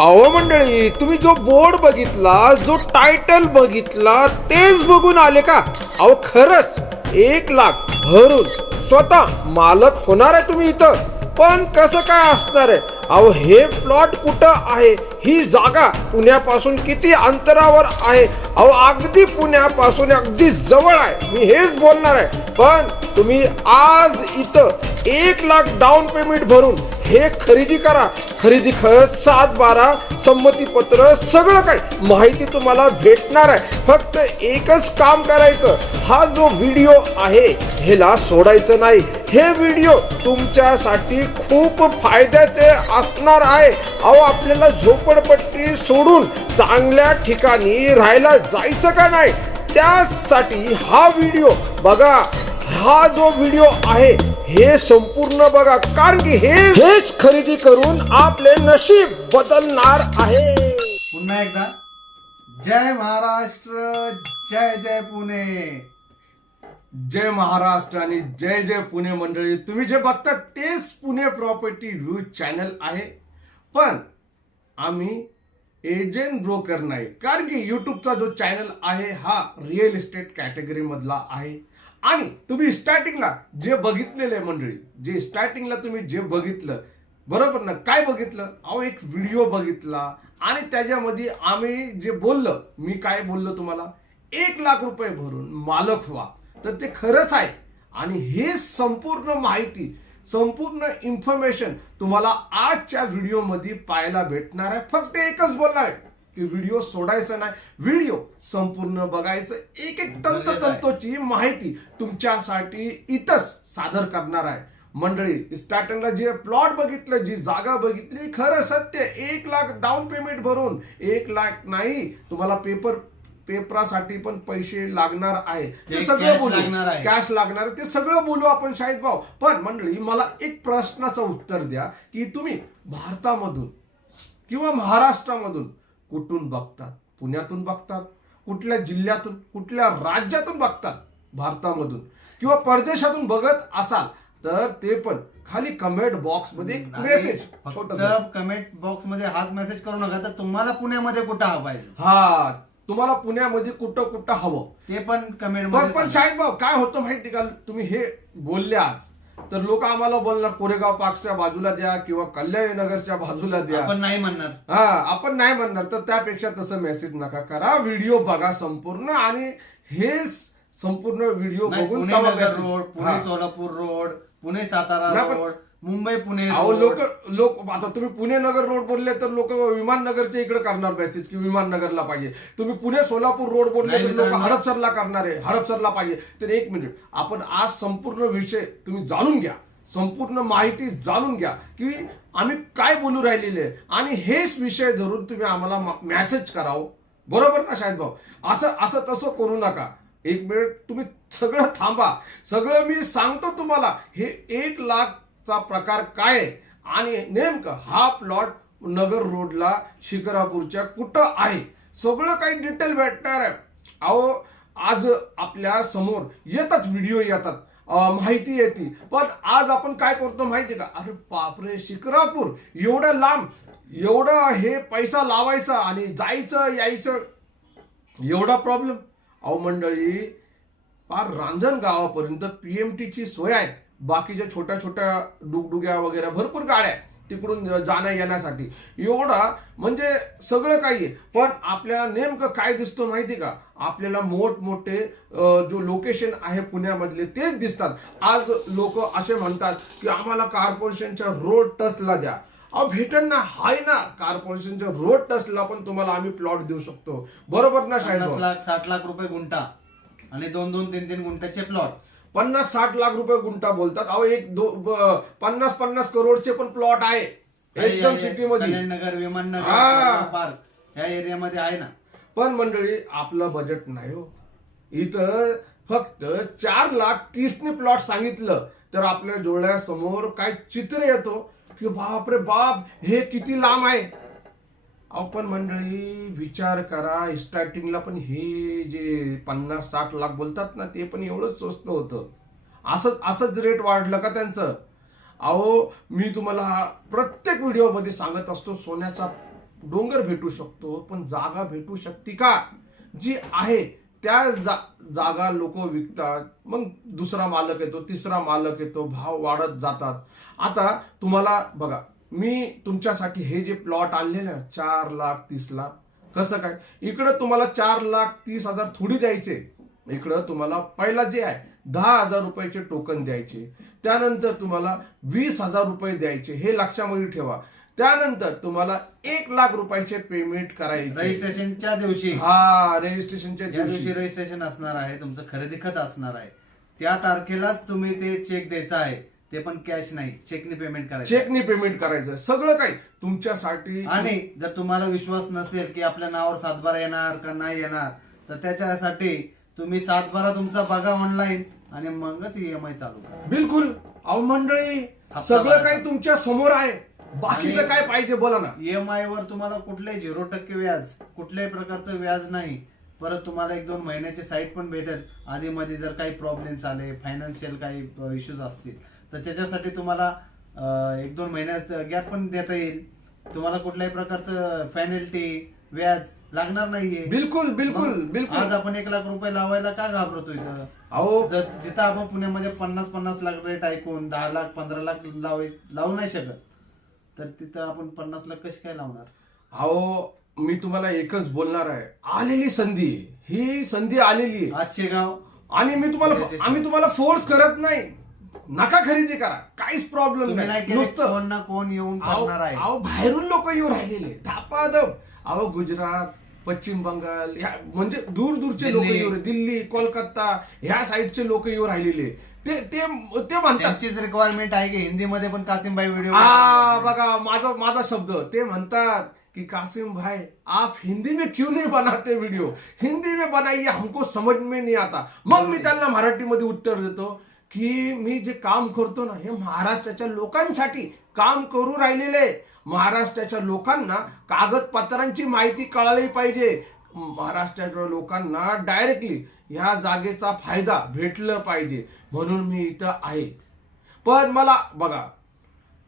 अहो मंडळी तुम्ही जो बोर्ड बघितला जो टायटल बघितला तेच बघून आले का? अहो खरंच एक लाख भरून स्वतः मालक होणार आहे तुम्ही इथं. पण कसं काय असणार आहे? अहो हे प्लॉट कुठं आहे? ही जागा पुण्यापासून किती अंतरावर आहे? अहो अगदी पुण्यापासून अगदी जवळ आहे. मी हेच बोलणार आहे. पण तुम्ही आज इथं एक लाख डाऊन पेमेंट भरून हे खरेदी करा. खरेदी खर्च सात बारा संमती पत्र सगळं काय माहिती तुम्हाला भेटणार आहे. फक्त एकच काम करायचं. हा जो व्हिडिओ आहे ह्याला सोडायचं नाही. हे व्हिडिओ तुमच्यासाठी खूप फायद्याचे असणार आहे. अहो आपल्याला झोपडपट्टी सोडून चांगल्या ठिकाणी राहायला जायचं का नाही? त्यासाठी हा व्हिडिओ बघा. हा जो व्हिडिओ आहे हे संपूर्ण बघा. कारण की हे हेच खरेदी करून आपले नशीब बदलणार आहे. पुन्हा एकदा. जय महाराष्ट्र जय जय पुणे. जय महाराष्ट्र आणि जय जय पुणे मंडळी. तुम्ही जे बघता तेच पुणे प्रॉपर्टी न्यूज चॅनल आहे. पण आम्ही एजंट ब्रोकर नाही. कारण की यूट्यूबचा जो चॅनल आहे हा रिअल इस्टेट कॅटेगरी मधला आहे. आणि तुम्ही स्टार्टिंगला जे बघितलेले मंडळी जे स्टार्टिंगला तुम्ही जे बघितलं बरोबर ना? काय बघितलं? अहो एक व्हिडिओ बघितला. आणि त्याच्यामध्ये आम्ही जे बोललो मी काय बोललो तुम्हाला? एक लाख रुपये भरून मालक व्हा. तर ते खरंच आहे. आणि हे संपूर्ण माहिती संपूर्ण इन्फॉर्मेशन तुम्हाला आजच्या व्हिडिओमध्ये पाहायला भेटणार आहे. फक्त एकच बोलणार आहे की व्हिडिओ सोडायचा नाही. व्हिडिओ संपूर्ण बघायचं. एक एक तंतोतंतोची माहिती तुमच्यासाठी इथंच सादर करणार आहे. मंडळी स्टार्टिंगला जे प्लॉट बघितलं जी जागा बघितली खरं सत्य एक लाख डाऊन पेमेंट भरून एक लाख नाही. तुम्हाला पेपर पेपरासाठी पण पैसे लागणार आहे. ते सगळं बोलू. कॅश लागणार आहे. ते सगळं बोलू आपण शाहीद भाऊ. पण मंडळी मला एक प्रश्नाचं उत्तर द्या की तुम्ही भारतामधून किंवा महाराष्ट्रामधून कुठून बघतात? पुण्यातून बघतात? कुठल्या जिल्ह्यातून? कुठल्या राज्यातून बघतात? भारतामधून? किंवा परदेशातून बघत असाल तर ते पण खाली कमेंट बॉक्समध्ये मेसेज कमेंट बॉक्समध्ये हाच मेसेज करू नका तर तुम्हाला पुण्यामध्ये कुठं हवं पाहिजे हा तुम्हाला पुण्यामध्ये कुठं कुठं हवं. ते पण कमेंट पण शाहीद भाऊ काय होतं माहिती का? तुम्ही हे बोलले आज. तर लोक आम्हाला बोलणार कोरेगाव पार्कच्या बाजूला द्या किंवा कल्याणी नगरच्या बाजूला. द्या. आपण नाही म्हणणार. हा आपण नाही म्हणणार. तर त्यापेक्षा तसं मेसेज नका करा. व्हिडिओ बघा संपूर्ण आणि हे संपूर्ण व्हिडिओ बघून पुणे. सोलापूर रोड पुणे सातारा रोड मुंबई पुणे अहो. लोक लोक आता तुम्ही पुणे नगर रोड बोलले तर लोक विमान नगरच्या इकडे करणार मेसेज की विमान नगरला पाहिजे. तुम्ही पुणे सोलापूर रोड बोलले तर लोक. हडपसरला करणार आहे. हडपसरला पाहिजे. तर एक मिनिट आपण आज संपूर्ण विषय तुम्ही जाणून घ्या. संपूर्ण माहिती जाणून घ्या की आम्ही काय बोलू राहिलेले. आणि हेच विषय धरून तुम्ही आम्हाला मेसेज करावं. बरोबर ना शाहीद भाऊ? असं असं तसं करू नका. एक मिनिट तुम्ही सगळं थांबा. सगळं मी सांगतो तुम्हाला. हे एक चा प्रकार काय आणि नेमकं हा प्लॉट नगर रोडला शिखरापूरच्या कुठं आहे? सगळं काही डिटेल भेटणार आहे. अहो आज आपल्यासमोर येतात व्हिडिओ येतात. माहिती येते. पण आज आपण काय करतो माहिती का? अरे बापरे शिखरापूर! एवढं लांब एवढं हे पैसा लावायचा आणि जायचं यायचं एवढा प्रॉब्लेम अहो मंडळी फार रांजण गावापर्यंत पीएमटीची सोय आहे. बाकीच्या छोट्या छोट्या डुगडुग्या वगैरे भरपूर गाड्या तिकडून जाण्या येण्यासाठी. एवढा म्हणजे सगळं काही आहे. पण आपल्याला नेमकं काय दिसतं माहिती का? आपल्याला मोठमोठे जो लोकेशन आहे पुण्यामधले तेच दिसतात. आज लोक असे म्हणतात की आम्हाला कॉर्पोरेशनच्या रोड टचला द्या. अहो भेटन ना हाय ना कॉर्पोरेशनच्या रोड टचला पण तुम्हाला आम्ही प्लॉट देऊ शकतो. बरोबर ना पन्नास साठ लाख रुपये गुंठा आणि दोन दोन तीन तीन गुंठ्याचे प्लॉट. पन्नास साठ लाख रुपये गुंठा बोलतात. अहो एक दो पन्नास पन्नास करोडचे पण प्लॉट आहे. एकदम सिटीमध्ये नगर विमाननगर हा. पार्क या एरियामध्ये आहे ना. पण मंडळी आपलं बजेट नाही हो. इथं फक्त चार लाख तीसने प्लॉट सांगितलं. तर आपल्या डोळ्यासमोर काय चित्र येतो? की बाप रे बाप हे किती लांब आहे. अहो पण मंडळी विचार करा. स्टार्टिंगला पण हे जे पन्नास साठ लाख बोलतात ना ते पण एवढंच स्वस्त होतं. असंच असंच रेट वाढलं का त्यांचं? अहो मी तुम्हाला प्रत्येक व्हिडिओमध्ये सांगत असतो सोन्याचा डोंगर भेटू शकतो पण जागा भेटू शकते का? जी आहे त्या जा, जागा लोक विकतात. मग दुसरा मालक येतो तिसरा मालक येतो भाव वाढत जातात. आता तुम्हाला बघा मी तुमच्यासाठी हे जे प्लॉट आणले ना चार लाख तीस लाख कसं काय? इकडं तुम्हाला चार लाख तीस हजार थोडी द्यायचे. इकडं तुम्हाला पहिला जे आहे दहा हजार रुपयाचे टोकन द्यायचे. त्यानंतर तुम्हाला वीस हजार रुपये द्यायचे. हे लक्षामध्ये ठेवा. त्यानंतर तुम्हाला एक लाख रुपयाचे पेमेंट करायचे. रजिस्ट्रेशनच्या दिवशी. हा रेजिस्ट्रेशनच्या दिवशी. दिवशी रजिस्ट्रेशन असणार आहे तुमचं खरेदी खत असणार आहे त्या तारखेलाच तुम्ही ते चेक द्यायचा आहे. ते पण कॅश नाही चेकने पेमेंट करायचं. चेकनी पेमेंट करायचं. सगळं काही तुमच्यासाठी आणि जर तुम्हाला विश्वास नसेल की आपल्या नावावर सातबारा येणार का नाही येणार तर त्याच्यासाठी तुम्ही सातबारा तुमचा बघा ऑनलाईन आणि मगच ईएमआय चालू करा. बिलकुल. अहो मंडळी हप्ता सगळं भरायचा. काही तुमच्यासमोर आहे. बाकीचं आणि- काय पाहिजे बोला ना. ईएमआय वर तुम्हाला कुठल्याही झिरो टक्के व्याज कुठल्याही प्रकारचं व्याज नाही. परत तुम्हाला एक दोन महिन्याची साईट पण भेटेल. आधी मध्ये जर काही प्रॉब्लेम्स आले फायनान्शियल काही इश्यूज असतील तर त्याच्यासाठी तुम्हाला एक दोन महिन्यात गॅप पण देता येईल. तुम्हाला कुठल्याही प्रकारचं पेनल्टी व्याज लागणार नाहीये. बिलकुल बिलकुल मग आज बिलकुल आपण एक लाख रुपये लावायला का घाबरतो इथं? अहो. जर जिथं आपण पुण्यामध्ये पन्नास पन्नास लाख रेट ऐकून दहा लाख पंधरा लाख लावू लावू नाही शकत तर तिथं आपण पन्नास लाख कशी काय लावणार? अहो मी तुम्हाला एकच बोलणार आहे. आलेली संधी. ही संधी आलेली आहे. आजचे गाव? आणि मी तुम्हाला आम्ही तुम्हाला फोर्स करत नाही. नका खरेदी करा. काहीच प्रॉब्लेम नाही. नुसतं. कोण ना कोण येऊन करणार आहे. अहो, बाहेरून लोक येऊ राहिलेले. धापाधप. अहो गुजरात पश्चिम बंगाल ह्या म्हणजे दूर दूरचे लोक. येऊ. दिल्ली कोलकाता ह्या साईडचे लोक येऊ राहिलेले. ते ते ते म्हणतात. रिक्वायरमेंट आहे की हिंदीमध्ये पण कासिमबाई व्हिडिओ आ बघा माझा माझा शब्द. ते म्हणतात कि कासिम भाई आप हिंदी में क्यों नहीं बनाते वीडियो हिंदी में बनाइए हमको समझ में नहीं आता. मग मी त्यांना मराठीमध्ये उत्तर देतो. की मी जे काम करतो ना हे महाराष्ट्राच्या लोकांसाठी काम करू राहिलेले महाराष्ट्राच्या लोकांना कागदपत्रांची माहिती कळाली पाहिजे. महाराष्ट्राच्या लोकांना डायरेक्टली ह्या जागेचा फायदा भेटलं पाहिजे म्हणून मी इथं आहे. पण मला बघा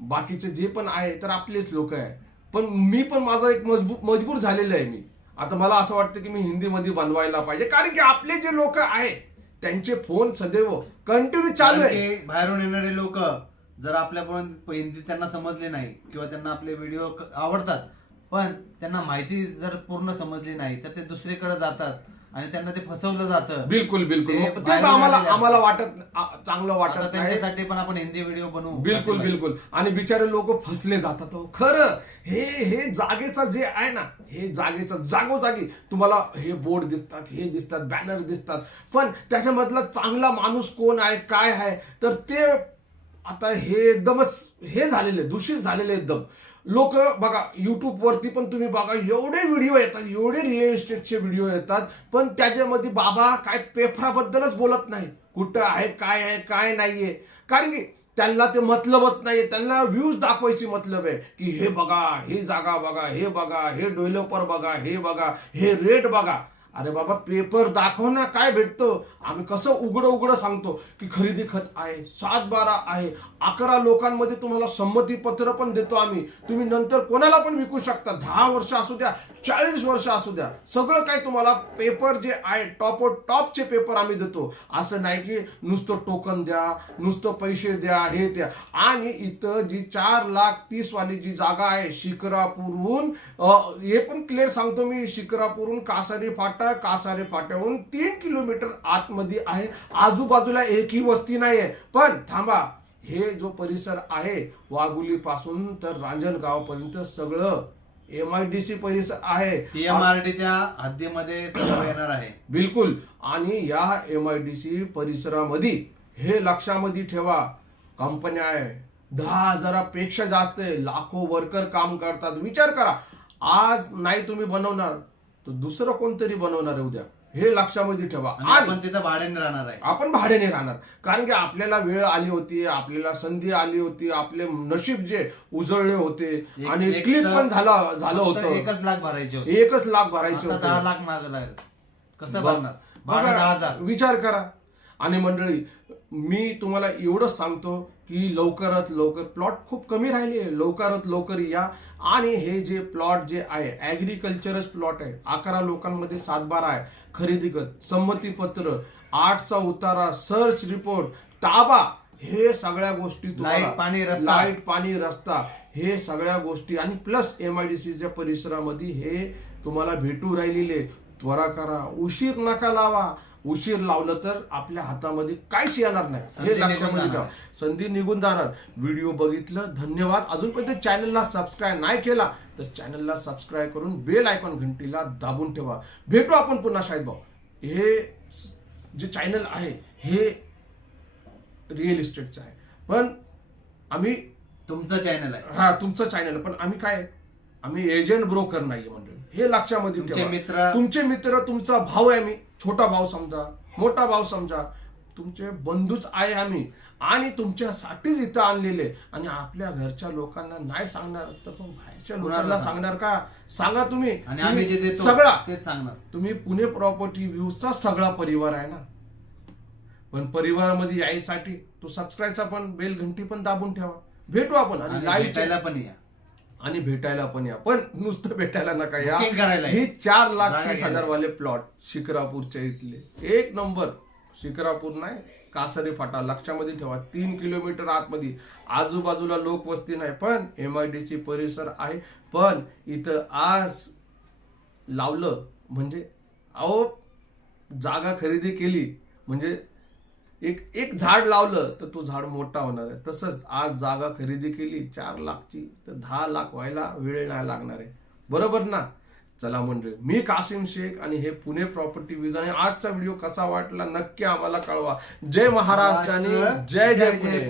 बाकीचे जे पण आहे तर आपलेच लोक आहे. पण मी पण माझा एक मजबूर मजबूर झालेलं आहे मी. आता मला असं वाटतं की मी हिंदीमध्ये बनवायला पाहिजे कारण की आपले जे लोक आहे त्यांचे फोन सदैव कंटिन्यू चालू आहे. की बाहेरून येणारे लोक जर आपल्यापर्यंत हिंदी त्यांना समजले नाही किंवा त्यांना आपले व्हिडिओ आवडतात पण त्यांना माहिती जर पूर्ण समजली नाही तर ते दुसरीकडे जातात. आणि त्यांना ते फसवलं जातं. बिलकुल बिलकुल. ते मग तेच बाहेरून आम्हाला आलेले असतात. आम्हाला वाटत आ- चांगलं आता वाटत नाही. त्यांच्यासाठी पण आपण हिंदी व्हिडिओ बनवू. बिलकुल. बिलकुल. आणि बिचारे लोक फसले जातात हो. खरं हे हे जागेचा जे आहे ना हे जागेचं जागोजागी तुम्हाला हे बोर्ड दिसतात हे दिसतात बॅनर दिसतात. पण त्याच्यामधला चांगला माणूस कोण आहे काय आहे? तर ते आता हे एकदमच हे झालेले दूषित झालेले एकदम. लोक बघा यूट्यूबवरती पण तुम्ही बघा एवढे व्हिडिओ येतात एवढे रिअल इस्टेटचे व्हिडिओ येतात पण त्याच्यामध्ये बाबा काय पेपराबद्दलच बोलत नाही. कुठं आहे काय आहे काय नाहीये. कारण की त्यांना ते मतलबच नाही त्यांना व्ह्यूज दाखवायची मतलब आहे की हे बघा ही जागा बघा हे बघा हे डेव्हलपर बघा हे बघा हे रेट बघा. अरे बाबा पेपर दाखव ना काय भेटतं? आम्ही कसं उघडं उघडं सांगतो की खरेदी खत आहे सात बारा आहे अकरा लोकांमध्ये तुम्हाला संमती पत्र पण देतो आम्ही. तुम्ही नंतर कोणाला पण विकू शकता. दहा वर्ष असू द्या चाळीस वर्ष असू द्या. सगळं काय तुम्हाला पेपर जे आहे टॉप टॉपचे पेपर आम्ही देतो. असं नाही की नुसतं टोकन द्या नुसतं पैसे द्या हे द्या. आणि इथं जी चार लाख तीस वाली जी जागा आहे शिकरापूरहून हे पण क्लिअर सांगतो मी शिकरापूरहून कासारी फाट कासारी फाट्याहून तीन किलोमीटर आतमध्ये आहे. आजूबाजूला एकही वस्ती नाही आहे पण थांबा हे जो परिसर आहे वाघुली पासून तर रांजणगाव पर्यंत सगळं एम आय डी सी परिसर आहे. टीएमआरडीच्या हद्दीमध्ये सर्व येणार आहे. बिलकुल. आणि या एम आय डी सी परिसरामध्ये हे लक्षामध्ये ठेवा कंपन्या आहे. दहा हजारापेक्षा जास्त लाखो वर्कर काम करतात. विचार करा. आज नाही तुम्ही बनवणार. तर दुसरं कोणतरी बनवणार आहे उद्या. हे लक्षामध्ये ठेवा. आणि आपण तिथं भाड्याने राहणार आहे. आपण भाड्याने राहणार. कारण की आपल्याला वेळ आली होती आपल्याला संधी आली होती आपले नशीब जे उजळले होते एक- आणि एक तर- पण झाला झालं फक्त होतं. एकच लाख भरायचे होते. एकच लाख भरायचे आता दहा होते लाख मागला कसं बघ- भरणार? भाडं दहा हजार. विचार करा. आणि मंडळी मी तुम्हाला एवढंच सांगतो की लवकरात लवकर प्लॉट खूप कमी राहिले लवकरात लवकर या. आणि हे जे प्लॉट जे आहे ऍग्रिकल्चरच प्लॉट आहे अकरा लोकांमध्ये सातबारा आहे. खरेदी खत संमतीपत्र आठचा उतारा सर्च रिपोर्ट ताबा हे सगळ्या गोष्टी लाइट, पाणी, रस्ता. लाइट पाणी रस्ता हे सगळ्या गोष्टी आणि प्लस एम आय डी सीच्या परिसरामध्ये हे तुम्हाला भेटू राहिलेले. त्वरा करा उशीर नका लावा. उशीर लावलं तर आपल्या हातामध्ये काहीच येणार नाही. हे लक्षामध्ये. ठेवा. संधी निघून जाणार. व्हिडिओ बघितलं धन्यवाद. अजूनपर्यंत चॅनलला सबस्क्राईब नाही केला तर चॅनलला सबस्क्राईब करून बेल आयकॉन घंटीला दाबून ठेवा. भेटू आपण पुन्हा शाहिद भाऊ. हे जे चॅनल आहे हे रिअल इस्टेटचं आहे. पण आम्ही तुमचं चॅनल आहे. हा तुमचं चॅनल पण आम्ही काय आम्ही एजंट ब्रोकर नाही म्हणजे हे लक्षामध्ये. मित्र- तुमचे मित्र तुमचा भाऊ आहे आम्ही छोटा भाऊ समजा मोठा भाऊ समजा तुमचे बंधूच आहे आम्ही. आणि तुमच्यासाठीच इथं आणलेले. आणि आपल्या घरच्या लोकांना नाही सांगणार तर मग बाहेरच्या लोकांना सांगणार? का? सांगा तुम्ही. आणि आम्ही जे देतो सगळा. तेच सांगणार. तुम्ही पुणे प्रॉपर्टी व्ह्यूजचा सगळा परिवार आहे ना? पण परिवारामध्ये यायसाठी तो सबस्क्राईबचा पण बेल घंटी पण दाबून ठेवा. भेटू आपण. आणि भेटायला पण या. आणि भेटायला पण या. पण नुसतं भेटायला नका या. Booking करायला या. हे चार लाख जागा तीस. हजार वाले प्लॉट शिक्रापूरच्या इथले. एक नंबर. शिक्रापूर नाही कासरी फाटा. लक्षामध्ये ठेवा तीन किलोमीटर आतमध्ये. आजूबाजूला लोकवस्ती नाही पण एम आय डी सी परिसर आहे. पण इथं आज लावलं म्हणजे अहो जागा खरेदी केली. म्हणजे एक एक झाड लावलं तर तो झाड मोठा होणार आहे. तसंच आज जागा खरेदी केली चार लाखची तर दहा लाख व्हायला वेळ नाही लागणार आहे. बरोबर ना? चला म्हणजे मी कासिम शेख आणि हे पुणे प्रॉपर्टी व्ह्यूज आणि आजचा व्हिडिओ कसा वाटला नक्की आम्हाला कळवा. जय महाराष्ट्र आणि जय जय पुणे.